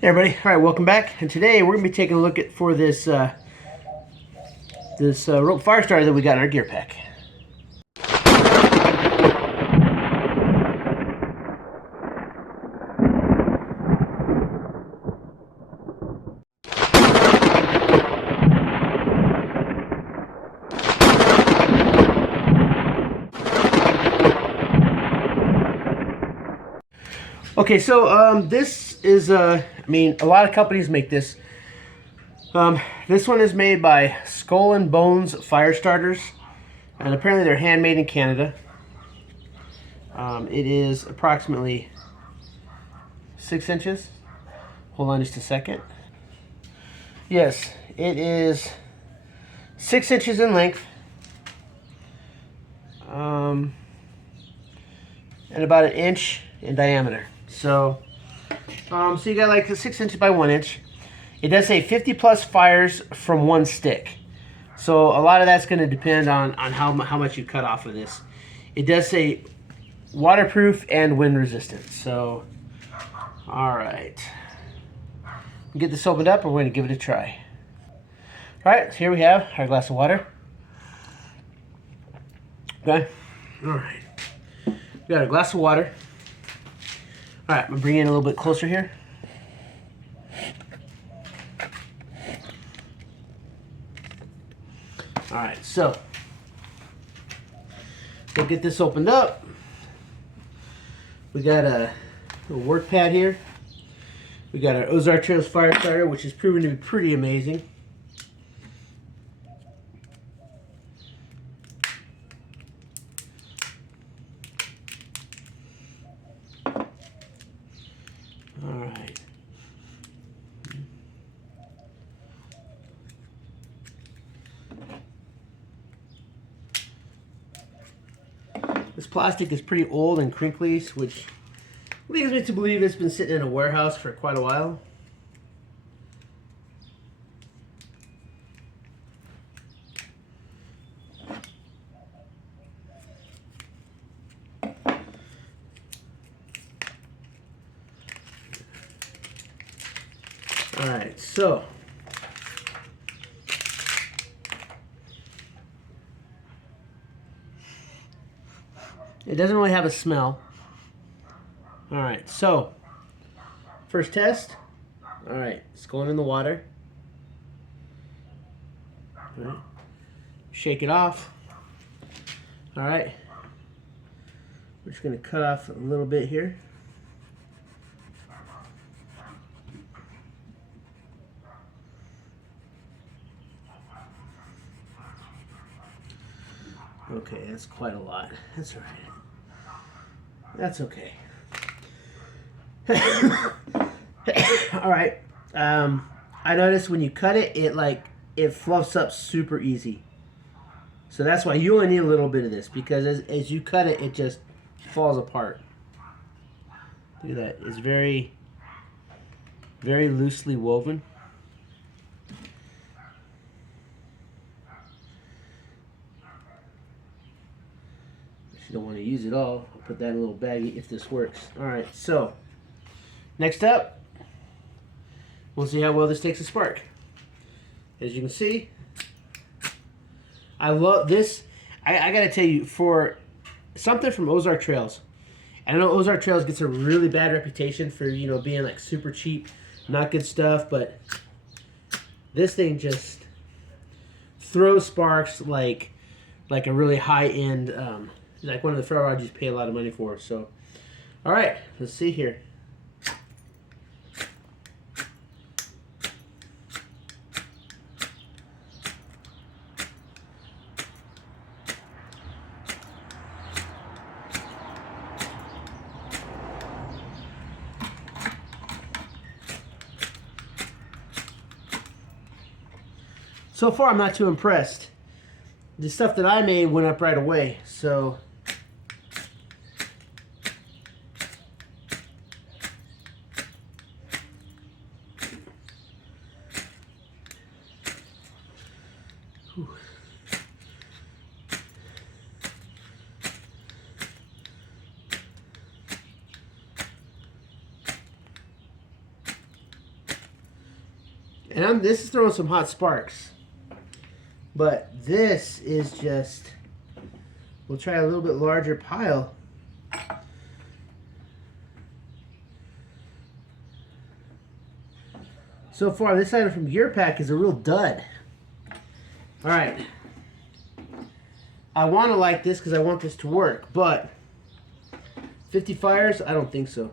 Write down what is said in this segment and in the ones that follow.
Hey everybody, all right, welcome back. And today we're gonna be taking a look at for this rope fire starter that we got in our gear pack. Okay, so this is I mean, a lot of companies make this. This one is made by Skull and Bones Fire Starters, and apparently they're handmade in Canada. It is approximately 6 inches. Hold on just a second. Yes, it is 6 inches in length, and about an inch in diameter. So you got like a 6 inches by 1 inch. It does say 50 plus fires from one stick. So a lot of that's going to depend on how much you cut off of this. It does say waterproof and wind resistant. So, all right. We'll get this opened up and we're going to give it a try. All right, so here we have our glass of water. Okay. All right. We got a glass of water. All right, I'm going to bring it in a little bit closer here. All right, so we'll get this opened up. We got a work pad here. We got our Ozark Trails fire starter, which has proven to be pretty amazing. All right. This plastic is pretty old and crinkly, which leads me to believe it's been sitting in a warehouse for quite a while. All right, so it doesn't really have a smell. All right, so first test. All right, it's going in the water. All right. Shake it off. All right, we're just going to cut off a little bit here. Okay, that's quite a lot. That's all right. That's okay. All right. I noticed when you cut it, it fluffs up super easy. So that's why you only need a little bit of this, because as you cut it, it just falls apart. Look at that. It's very, very loosely woven. If you don't want to use it all, I'll put that in a little baggie if this works. All right, so next up, we'll see how well this takes a spark. As you can see, I love this. I gotta tell you, for something from Ozark Trails, I know Ozark Trails gets a really bad reputation for, you know, being like super cheap, not good stuff, but this thing just throws sparks like a really high-end, like one of the ferro rods you pay a lot of money for. So, all right, let's see here. So far, I'm not too impressed. The stuff that I made went up right away, so whew. And this is throwing some hot sparks. But this is just, we'll try a little bit larger pile. So far, this item from Gear Pack is a real dud. All right. I want to like this because I want this to work, but 50 fires? I don't think so.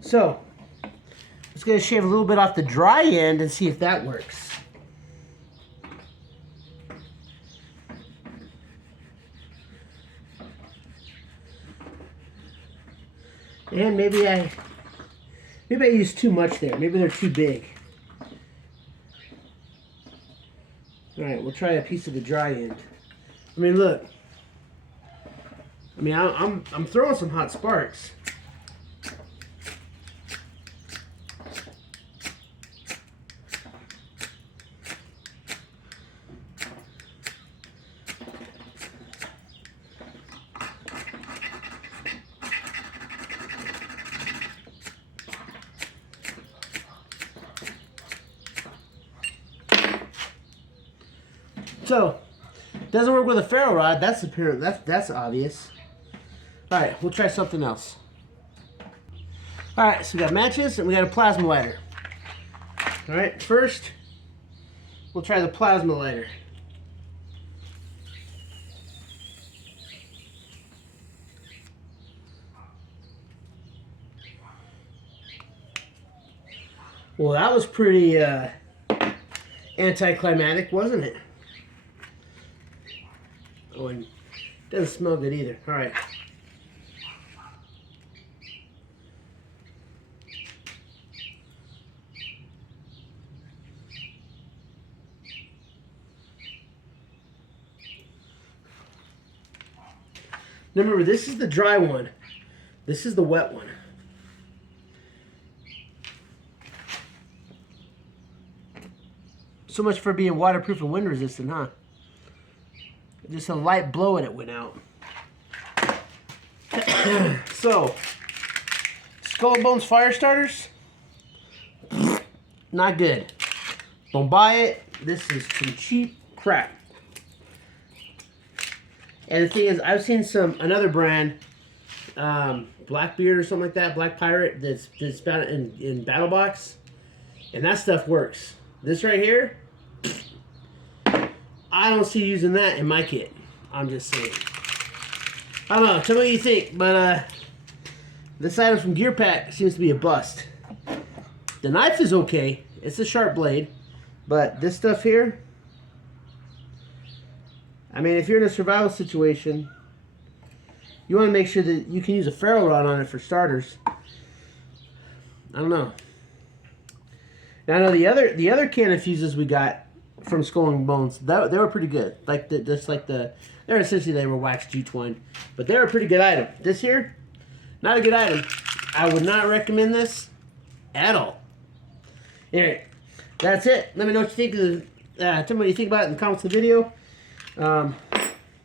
So, let's going to shave a little bit off the dry end and see if that works. And maybe I used too much there. Maybe they're too big. All right, we'll try a piece of the dry end. I mean, look. I mean, I'm throwing some hot sparks. So, doesn't work with a ferro rod. That's apparent. That's obvious. All right, we'll try something else. All right, so we got matches and we got a plasma lighter. All right, first we'll try the plasma lighter. Well, that was pretty anticlimactic, wasn't it? Oh, and it doesn't smell good either. All right. Now remember, this is the dry one. This is the wet one. So much for being waterproof and wind resistant, huh? Just a light blow and it went out. So, Skull and Bones fire starters, not good. Don't buy it. This is some cheap crap. And the thing is, I've seen another brand, Blackbeard or something like that, Black Pirate, that's found in Battle Box, and that stuff works. This right here, I don't see using that in my kit. I'm just saying. I don't know. Tell me what you think. But this item from Gear Pack seems to be a bust. The knife is okay. It's a sharp blade. But this stuff here, I mean, if you're in a survival situation, you want to make sure that you can use a ferro rod on it for starters. I don't know. Now, I know the other canon fuses we got from Skull and Bones, they were pretty good. They're essentially, they were wax jute twine, but they're a pretty good item. This here, not a good item. I would not recommend this at all. Anyway, that's it. Let me know what you think of tell me what you think about it in the comments of the video.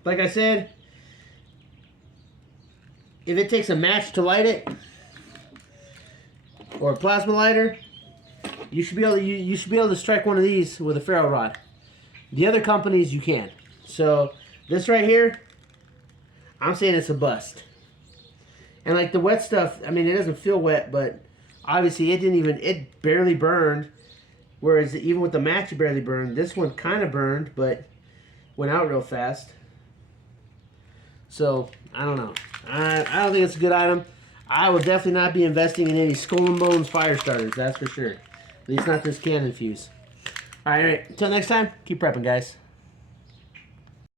Like I said, if it takes a match to light it, or a plasma lighter, you should be able to strike one of these with a ferro rod. The other companies you can. So this right here, I'm saying it's a bust. And like the wet stuff, I mean, it doesn't feel wet, but obviously it barely burned. Whereas even with the match, it barely burned. This one kind of burned, but went out real fast. So I don't know. I don't think it's a good item. I will definitely not be investing in any Skull and Bones fire starters. That's for sure. At least not this canon fuse. All right. Until next time, keep prepping, guys.